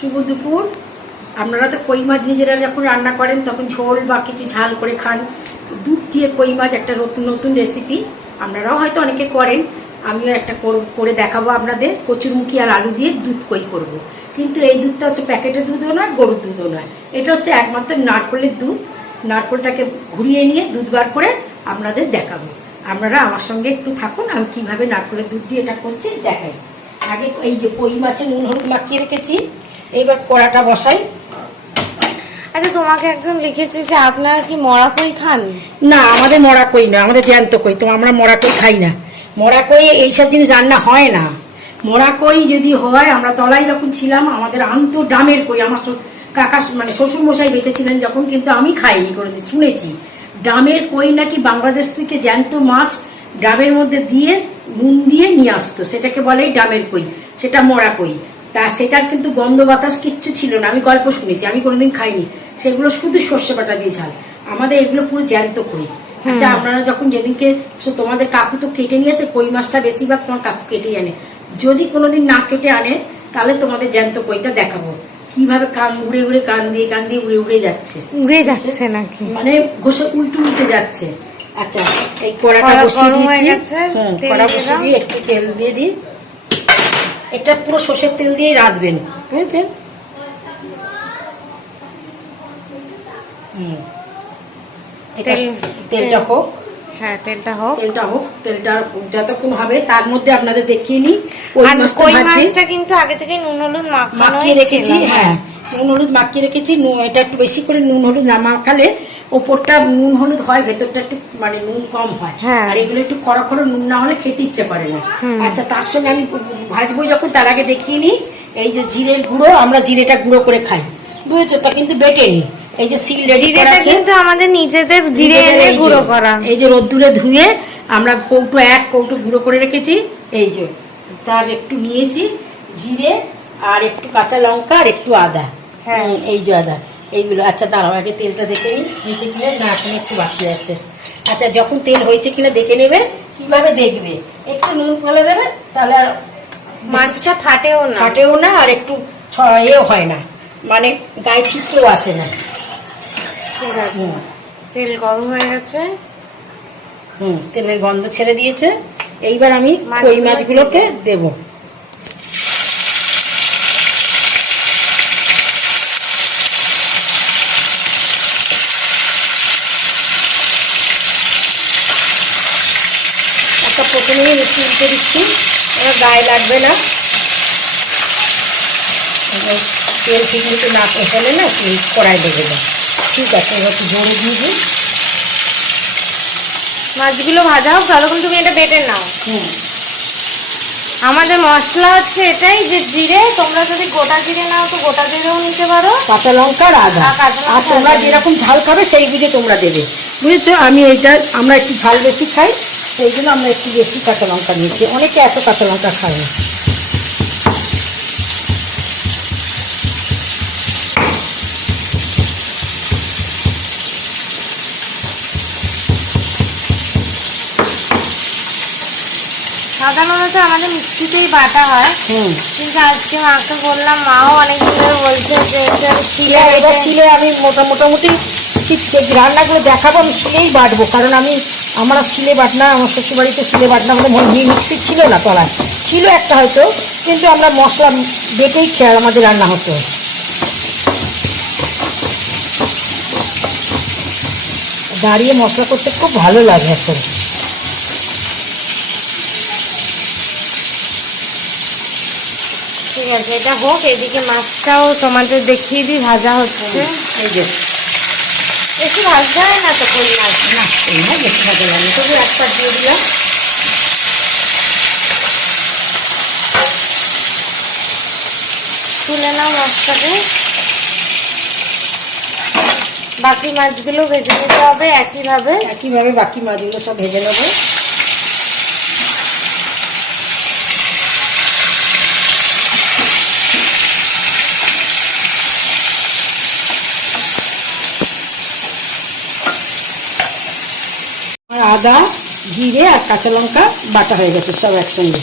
শুভ দুপুর। আপনারা তো কই মাছ নিজেরা যখন রান্না করেন তখন ঝোল বা কিছু ঝাল করে খান। দুধ দিয়ে কই মাছ একটা নতুন নতুন রেসিপি, আপনারাও হয়তো অনেকে করেন, আমিও একটা করে দেখাবো আপনাদের। কচুরমুখী আর আলু দিয়ে দুধ কই করব। কিন্তু এই দুধটা হচ্ছে প্যাকেটের দুধও নয়, গরুর দুধও নয়, এটা হচ্ছে একমাত্র নারকোলের দুধ। নারকোলটাকে ঘুরিয়ে নিয়ে দুধ বার করে আপনাদের দেখাবো। আপনারা আমার সঙ্গে একটু থাকুন, আমি কিভাবে নারকোলের দুধ দিয়ে এটা করছি দেখাই। আগে এই যে কই মাছে নুন হলুদ মাখিয়ে রেখেছি, এইবার কড়াটা বসাই। আচ্ছা, তোমাকে একজন লিখেছে যে আপনারা কি মরা কই খান? না, আমাদের মরা কই না, আমাদের জ্যান্ত কই। তো আমরা মরা কই খাই না। মরা কই এইসব জিনিস রান্না হয় না। মরা কই যদি হয়, আমরা তলায় যখন ছিলাম আমাদের আনতো ডামের কই। আমার কাকা মানে শ্বশুর মশাই বেঁচেছিলেন যখন, কিন্তু আমি খাইনি কোনোদিন, শুনেছি ডামের কই নাকি বাংলাদেশ থেকে জ্যান্ত মাছ ডাবের মধ্যে দিয়ে নুন দিয়ে নিয়ে আসতো, সেটাকে বলে ডামের কই, সেটা মরা কই। তা সেটার কিন্তু গন্ধ বাতাস কিচ্ছু ছিল না, আমি গল্প শুনেছি, আমি কোনোদিন খাইনি। সেগুলো শুধু সর্ষে বাটা দিয়ে ঝাল। আমাদের এগুলো পুরো জ্যান্ত কই। আচ্ছা, আপনারা যখন যেদিনকে তোমাদের কাকু তো কেটে নিয়ে আসে কই মাছটা, বেশিরভাগ তোমার কাকু কেটে আনে। যদি কোনোদিন না কেটে আনে তাহলে তোমাদের জ্যান্ত কইটা দেখাবো কিভাবে কান উড়ে উড়ে কান দিয়ে উড়ে উড়ে যাচ্ছে। উড়ে যাচ্ছে নাকি? মানে ঘষে উল্টে যাচ্ছে। আচ্ছা, এই কড়াটা বসিয়ে দিয়েছি। কড়া বসিয়ে দিয়ে একটু তেল দিয়ে দিই। এটা পুরো সর্ষের তেল দিয়ে রাঁধবেন, বুঝেছেন? এটা তেলটা হোক। হ্যাঁ, তেলটা হোক। তেলটা যতক্ষণ হবে তার মধ্যে আপনাদের দেখিয়ে নিই। কই মাছটা কিন্তু আগে থেকে নুন হলুদ মাখিয়ে রেখেছি। হ্যাঁ, নুন হলুদ মাখিয়ে রেখেছি। এটা একটু বেশি করে নুন হলুদ না মাখালে ওপরটা নুন হলুদ হয়, ভেতরটা একটু মানে নুন কম হয়। আর এগুলো একটু খড়া খড়া নুন না হলে খেতে ইচ্ছে করে না। আচ্ছা, তার সঙ্গে আমি ভাজবো যখন, তার আগে দেখিয়ে নিই। এই যে জিরের গুঁড়ো, আমরা জিরেটা গুঁড়ো করে খাই, বুঝেছো? তা কিন্তু বেটে নি। এই যে সিল রেডি করা আছে, কিন্তু আমাদের নিজেদের জিরে এনে গুঁড়ো করা। এই যে রোদ্দুরে ধুয়ে আমরা এক কৌটো গুঁড়ো করে রেখেছি। এই যে তার একটু নিয়েছি জিরে আর একটু কাঁচা লঙ্কা আর একটু আদা। হ্যাঁ, এই যে আদা, এইগুলো। আচ্ছা, দাঁড়াও আগে তেলটা দেখে নিই হয়েছে কিনা। না, এখন একটু বাকি আছে। আচ্ছা, যখন তেল হয়েছে কিনা দেখে নেবে। কিভাবে দেখবে? একটু নুন ফেলে দেবে, তাহলে আর মাছটা ফাটেও না, আর একটু এও হয় না, মানে গায়ে ছিটকেও আসে না। ঠিক আছে, তেল গরম হয়ে গেছে। তেলের গন্ধ ছেড়ে দিয়েছে। এইবার আমি কই মাছগুলোকে দেব। একটা প্রথমেই একটু উল্টে দিচ্ছি, আমার গায়ে লাগবে না। তেল ঠিক মতো না ফেলে না কড়াই লেগে যায়। ঠিক আছে, এবার একটু জোরে দিয়ে দিই। মাছগুলো ভাজা হোক, ততক্ষণ তুমি এটা বেটে নাও। আমাদের মশলা হচ্ছে এটাই যে জিরে, তোমরা যদি গোটা জিরে নাও তো গোটা জিরেও নিতে পারো, কাঁচা লঙ্কা আর আদা। আর তোমরা যেরকম ঝাল খাবে সেই বুঝে তোমরা দেবে, বুঝেছো? আমরা একটু ঝাল বেশি খাই, সেই জন্য আমরা একটু বেশি কাঁচা লঙ্কা নিয়েছি। অনেকে এত কাঁচা লঙ্কা খায় না। সাধারণত আমাদের মিক্সিতেই বাটা হয়, কিন্তু আজকে মাকে বললাম, মাও অনেকদিন ধরে বলছে যে শিলে আমি মোটামুটি রান্নাগুলো দেখাবো, আমি শিলেই বাটবো। কারণ আমরা শিলে বাটনা, আমার শ্বশুরবাড়িতে শিলে বাটনা আমাদের মিক্সি ছিল না, তলায় ছিল একটা হয়তো, কিন্তু আমরা মশলা বেটেই আমাদের রান্না হতো। দাঁড়িয়ে মশলা করতে খুব ভালো লাগে আসলে। ঠিক আছে, এটা হোক। এদিকে মাছটাও তোমাদের দেখিয়ে দিই, ভাজা হচ্ছে। এই যে বেশি ভাজতে হয় না তো কই মাছ? না, এই না, বেশি ভাজা লাগে, তবু এক পাট দিয়ে দিলাম। তুলে নাও মাছটাকে। বাকি মাছগুলো ভেজে নিতে হবে একইভাবে বাকি মাছগুলো সব ভেজে নেবো। আদা জিরে আর কাঁচা লঙ্কা বাটা হয়ে গেছে সব একসঙ্গে।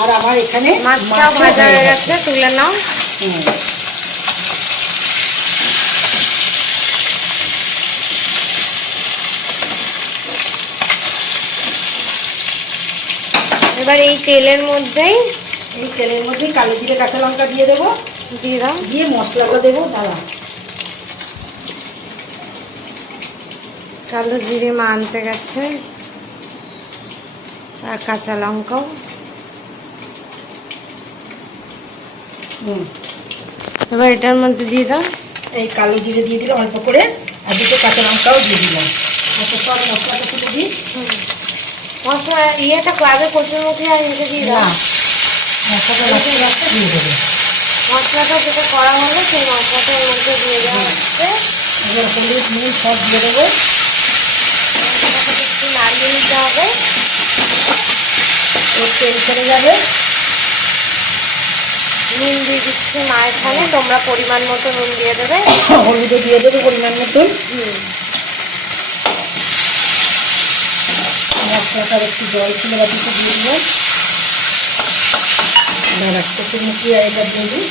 আর আমার এখানে মাছটাও ভাজা হয়ে গেছে, তুলে নাও। এবার এই তেলের মধ্যেই কালো জিরে কাঁচা লঙ্কা দিয়ে দেবো, দিয়ে দাও। দিয়ে মশলাটা দেবো। দাঁড়া, কালো জিরে মা আনতে গেছে, আর কাঁচা লঙ্কাও। এবার এটার মধ্যে দিয়ে দাও। এই কালো জিরে দিয়ে দিলাম অল্প করে, আর দুটো কাঁচা লঙ্কাও দিয়ে দিলাম। আচ্ছা, সব মশলাটা তুলে দিই। মশলা ইয়েটা ক্লাবে কচুরমুখী আর এটা দিয়ে দাও। মশলাটা দিয়ে দেবে। মশলাটা যেটা করা হলো সেই মশলাটার মধ্যে দিয়ে দেওয়া হচ্ছে। এবার হলুদ নুন সব দিয়ে দেবো। একটু নাড়িয়ে নিতে হবে, ওর তেল ছেড়ে যাবে। নুন দিয়ে দিচ্ছে মা এখানে, তোমরা পরিমাণ মতো নুন দিয়ে দেবে। হলুদও দিয়ে দেবে পরিমাণ মতন। মশলাটার একটু জল ছিল বা কিছু দিয়ে দিলাম। কচুরমুখী আর এটা দিয়ে দিই।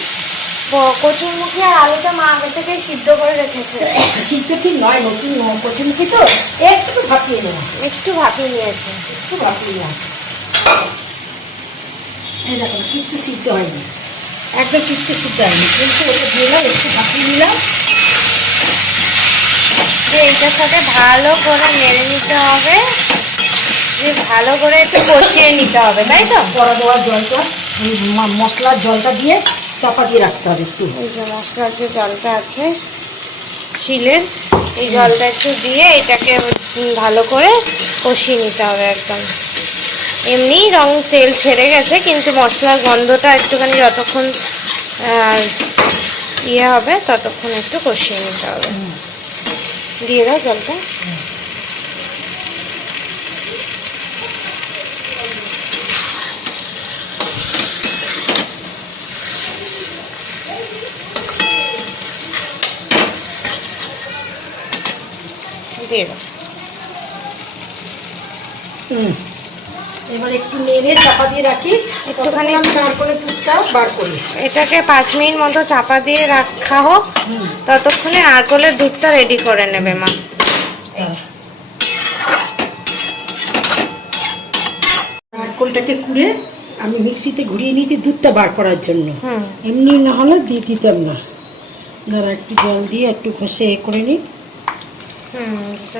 কচুরমুখী আর আলুটা মা আগে থেকে সিদ্ধ করে রেখেছে। সিদ্ধ ঠিক নয়, নতুন কচুরমুখী তো একটু ভাপিয়ে নেওয়া, একটু ভাপিয়ে নিয়েছে। একটু ভাপিয়ে নেওয়া। এই দেখো কিচ্ছু সিদ্ধ হয়নি, একদম কিচ্ছু সিদ্ধ হয়নি, কিন্তু ওটা দিলাম, একটু ভাপিয়ে নিলাম। এইটার সাথে ভালো করে নেড়ে নিতে হবে, যে ভালো করে একটু কষিয়ে নিতে হবে, তাই তো? বড়া দেওয়ার জলটা, মশলার জলটা দিয়ে চাপা দিয়ে রাখতে হবে একটু। এই যে মশলার যে জলটা আছে শিলের, এই জলটা একটু দিয়ে এটাকে ভালো করে কষিয়ে নিতে হবে একদম। এমনি রং তেল ছেড়ে গেছে, কিন্তু মশলার গন্ধটা একটুখানি যতক্ষণ ইয়ে হবে ততক্ষণ একটু কষিয়ে নিতে হবে। দিয়ে দাও জলটা। দিয়ে দাও। এবার একটু নেড়ে চাপা দিয়ে রাখি, একটুখানি নারকেলের দুধটা বার করি। এটাকে 5 মিনিট মতো চাপা দিয়ে রাখা হোক, ততক্ষণে নারকেলের দুধটা রেডি করে নেবে মা। নারকেলটাকে কুড়ে আমি মিক্সিতে ঘুরিয়ে নিয়েছি দুধটা বার করার জন্য, এমনি না হলে দিয়ে দিতাম না। দাঁড়া, একটু জল দিয়ে একটু ঘষে করে নিই।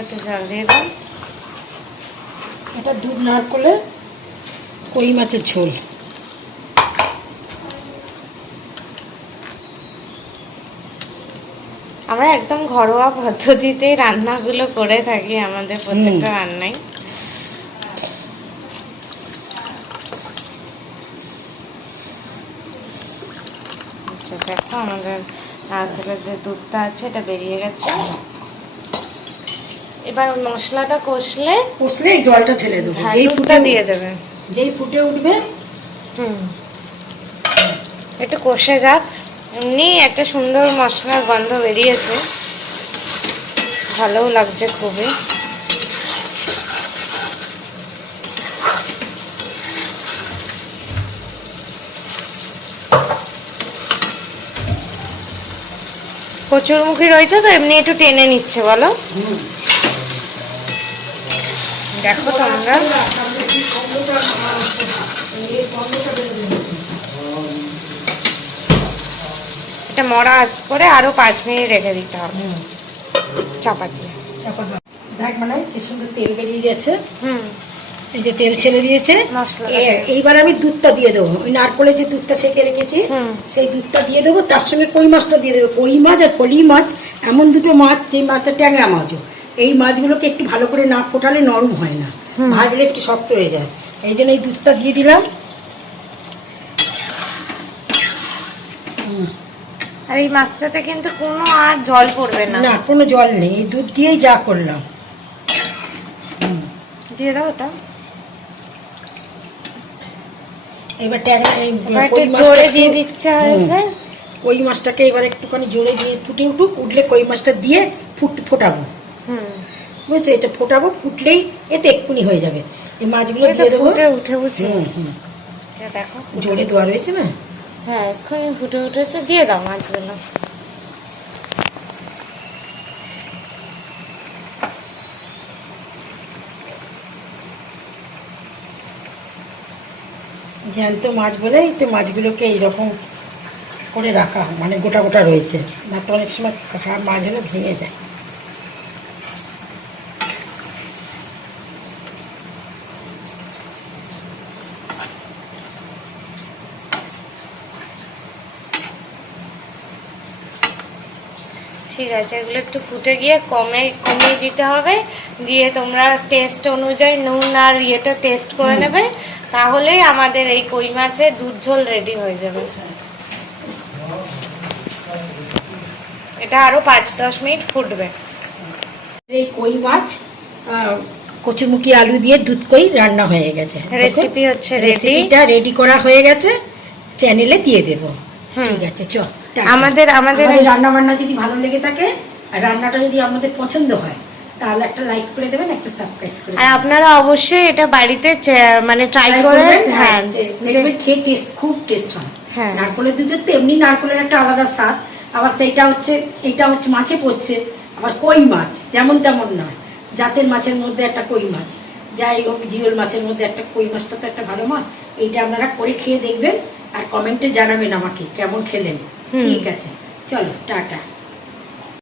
একটু জল দিয়ে দাও। এটা দুধ নারকেলের কই মাছের ঝোল। আমরা একদম ঘরোয়া পদ্ধতিতেই রান্নাগুলো করে থাকি আমাদের প্রত্যেকটা রান্নাই। দেখো আমাদের নারকেলের যে দুধটা আছে এটা বেরিয়ে গেছে। এবার মশলাটা কষলে জলটা ঢেলে দেবো, যেই ফুটে দিয়ে দেবে, যেই ফুটে উঠবে। একটু কষে যাক, এমনি একটা সুন্দর মশলার গন্ধ বেরিয়েছে, ভালোও লাগছে খুবই। কচুরমুখী রয়েছে তো এমনি একটু টেনে নিচ্ছে, বলো। দেখো তোমরা, এটা মরা আঁচ করে আরো 5 মিনিট রেখে দিতে হবে চাপা দিয়ে। দেখ মানে কি সুন্দর তেল বেরিয়ে গেছে। এই যে তেল ছেড়ে দিয়েছে, এইবার আমি দুধটা দিয়ে দেবো। ওই নারকলের যে দুধটা ছেঁকে রেখেছি সেই দুধটা দিয়ে দেবো, তার সঙ্গে কই মাছটা দিয়ে দেবো। কই মাছ আর পলি মাছ এমন দুটো মাছ, যেই মাছটা ট্যাংরা মাছও, এই মাছগুলোকে একটু ভালো করে না ফোটালে নরম হয় না, ভাজলে একটু শক্ত হয়ে যায়। এই জন্য এই দুধটা দিয়ে দিলাম। আর এই মাছটাতে কিন্তু কোনো আর জল পড়বে না, না কোনো জল নেই, এই দুধ দিয়েই যা করলাম। দিয়ে দাও ওটা। এবার জোরে দিয়ে দিচ্ছে হয়েছে। কই মাছটাকে এবার একটুখানি জোরে দিয়ে ফুটে উঠুক, উঠলে কই মাছটা দিয়ে ফোটাবো। বুঝছো, এটা ফোটাবো, ফুটলেই এতে এক্ষুনি হয়ে যাবে। এই মাছগুলো দিয়ে দেবো। উঠে বুঝছি, দেখো জোরে দেওয়া রয়েছে না। হ্যাঁ, এক্ষুনি ফুটে উঠেছে, দিয়ে দাও মাছগুলো। জ্যান্ত মাছ বলেই তো মাছগুলোকে এইরকম করে রাখা হয়, মানে গোটা গোটা রয়েছে, না তো অনেক সময় খারাপ মাছ হলে ভেঙে যায়। ঠিক আছে, এগুলো একটু ফুটে গিয়ে কমিয়ে দিতে হবে, দিয়ে তোমরা টেস্ট অনুযায়ী নুন আর ইয়েটা টেস্ট করে নেবে, তাহলেই আমাদের এই কই মাছের দুধ ঝোল রেডি হয়ে যাবে। এটা আরো 5-10 মিনিট ফুটবে। এই কই মাছ কচুমুখী আলু দিয়ে দুধ কই রান্না হয়ে গেছে। রেসিপি হচ্ছে রেডি, রেসিপিটা রেডি করা হয়ে গেছে, চ্যানেলে দিয়ে দেবো। ঠিক আছে, চল। আমাদের রান্না বান্না যদি ভালো লেগে থাকে আর রান্নাটা যদি আমাদের পছন্দ হয়, তাহলে একটা লাইক করে দেবেন, একটা সাবস্ক্রাইব করে আর আপনারা অবশ্যই এটা বাড়িতে মানে ট্রাই করে করবেন। হ্যাঁ, দেখবেন খেয়ে টেস্ট, খুব টেস্ট হয়। হ্যাঁ। নারকেলের দুধের তো এমনি নারকেলের একটা আলাদা স্বাদ, আবার সেইটা হচ্ছে, এটা হচ্ছে মাছে পড়ছে, আবার কই মাছ যেমন তেমন নয়, জাতের মাছের মধ্যে একটা কই মাছ, যাই হোক জিওল মাছের মধ্যে একটা কই মাছটা তো একটা ভালো মাছ। এইটা আপনারা করে খেয়ে দেখবেন আর কমেন্টে জানাবেন আমাকে কেমন খেলেন। ঠিক আছে, চলো টাটা।